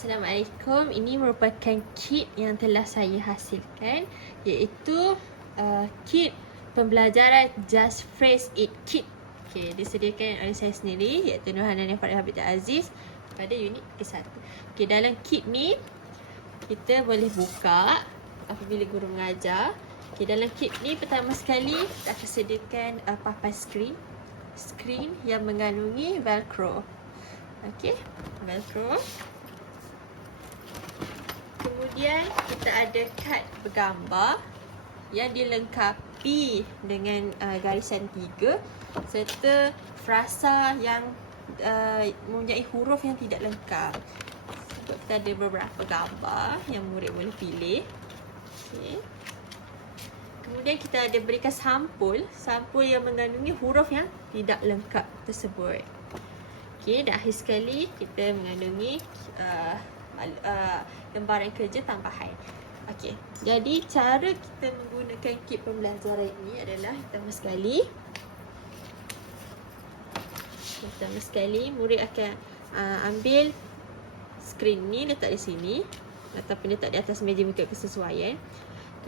Assalamualaikum. Ini merupakan kit yang telah saya hasilkan, iaitu kit pembelajaran Just Phrase It Kit. Okay, disediakan oleh saya sendiri, iaitu Nur Hanania Farid Habib Aziz, pada unit ke-1. Okay, dalam kit ni kita boleh buka apabila guru mengajar. Okay, dalam kit ni pertama sekali kita akan sediakan papan skrin yang mengandungi velcro. Okay, velcro. Kemudian kita ada kad bergambar yang dilengkapi dengan garisan 3 serta frasa yang mempunyai huruf yang tidak lengkap. So, kita ada beberapa gambar yang murid boleh pilih. Okay. Kemudian kita ada berikan sampul yang mengandungi huruf yang tidak lengkap tersebut. Okay, dan akhir sekali kita mengandungi lembaran kerja tambahan. Okey, jadi cara kita menggunakan kit pembelajaran ini adalah pertama sekali murid akan ambil skrin ni, letak di sini ataupun letak di atas meja mengikut kesesuaian.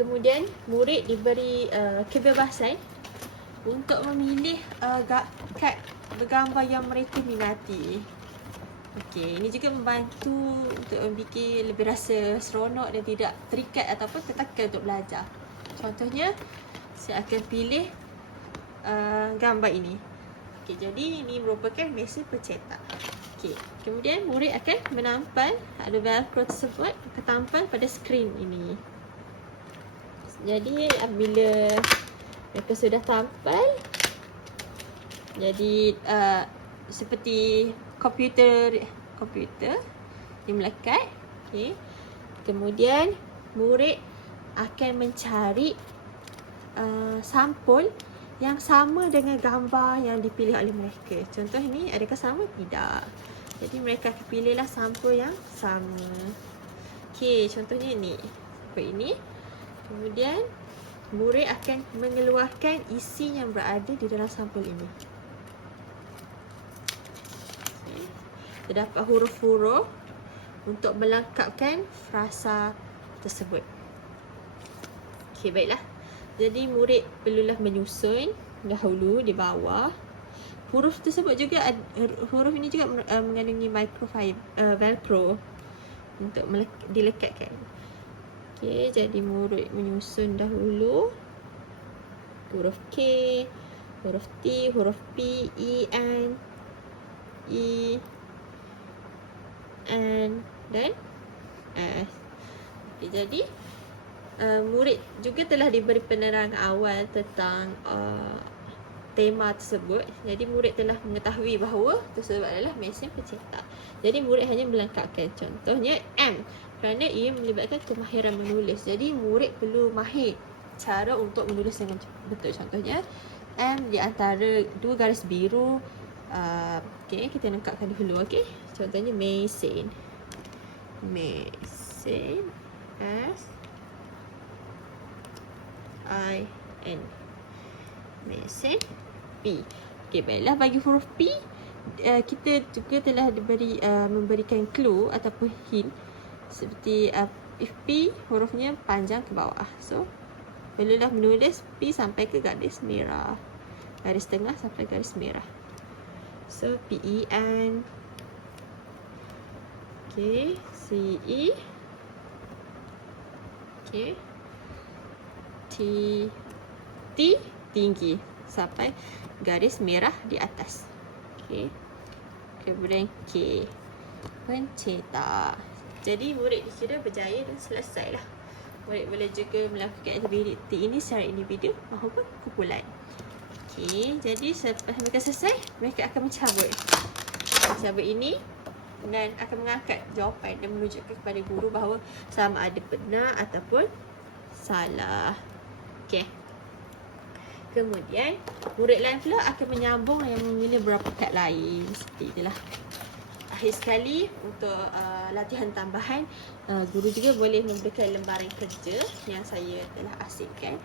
Kemudian murid diberi kebebasan untuk memilih kad bergambar yang mereka minati. Okey, ini juga membantu untuk membuat lebih rasa seronok dan tidak terikat ataupun tertekan untuk belajar. Contohnya, saya akan pilih gambar ini. Okey, jadi ini merupakan mesin pencetak. Okey, kemudian murid akan menampal ada velcro tersebut ketampal pada skrin ini. Jadi apabila mereka sudah tampal, jadi seperti komputer yang melekat. Okay. Kemudian murid akan mencari sampul yang sama dengan gambar yang dipilih oleh mereka. Contoh ini, adakah sama? Tidak. Jadi mereka akan pilihlah sampul yang sama. Okay, contohnya ni seperti ini. Kemudian murid akan mengeluarkan isi yang berada di dalam sampul ini. Terdapat huruf-huruf untuk melengkapkan frasa tersebut. Okey, baiklah. Jadi murid perlulah menyusun dahulu di bawah. Huruf tersebut juga huruf ini juga mengandungi velcro untuk dilekatkan. Okey, jadi murid menyusun dahulu huruf K, huruf T, huruf P, E, N, E, dan S. Okay, jadi murid juga telah diberi penerangan awal tentang tema tersebut. Jadi murid telah mengetahui bahawa tersebut adalah mesin pencetak. Jadi murid hanya melengkapkan. Contohnya M, kerana ia melibatkan kemahiran menulis. Jadi murid perlu mahir cara untuk menulis dengan betul. Contohnya M di antara 2 garis biru. Okay, kita lengkapkan dulu. Okay, contohnya mesin S I N, mesin P. Okay, baiklah, bagi huruf P kita juga telah memberikan clue ataupun hint seperti if P hurufnya panjang ke bawah, so perlulah menulis P sampai ke garis merah, garis tengah sampai garis merah. So PEN. Okay, CE. Okay, T tinggi sampai garis merah di atas. Okay, kemudian K, pencetak. Jadi murid dikira berjaya dan selesai lah. Murid boleh juga melakukan aktiviti ini secara individu maupun kumpulan. Okay, jadi selepas mereka selesai, mereka akan mencabut ini dan akan mengangkat jawapan dan menunjukkan kepada guru bahawa sama ada benar ataupun salah. Okay. Kemudian murid lain pula akan menyambung yang memilih beberapa kad lain. Seperti itulah. Akhir sekali untuk latihan tambahan, guru juga boleh memberikan lembaran kerja yang saya telah asyikkan.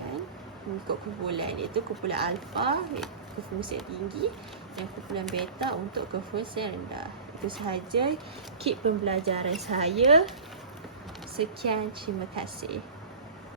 Kan? Mengikut kumpulan, iaitu kumpulan alfa ke fungsi yang tinggi dan kumpulan beta untuk ke fungsi yang rendah. itu sahaja kit pembelajaran saya. Sekian, terima kasih.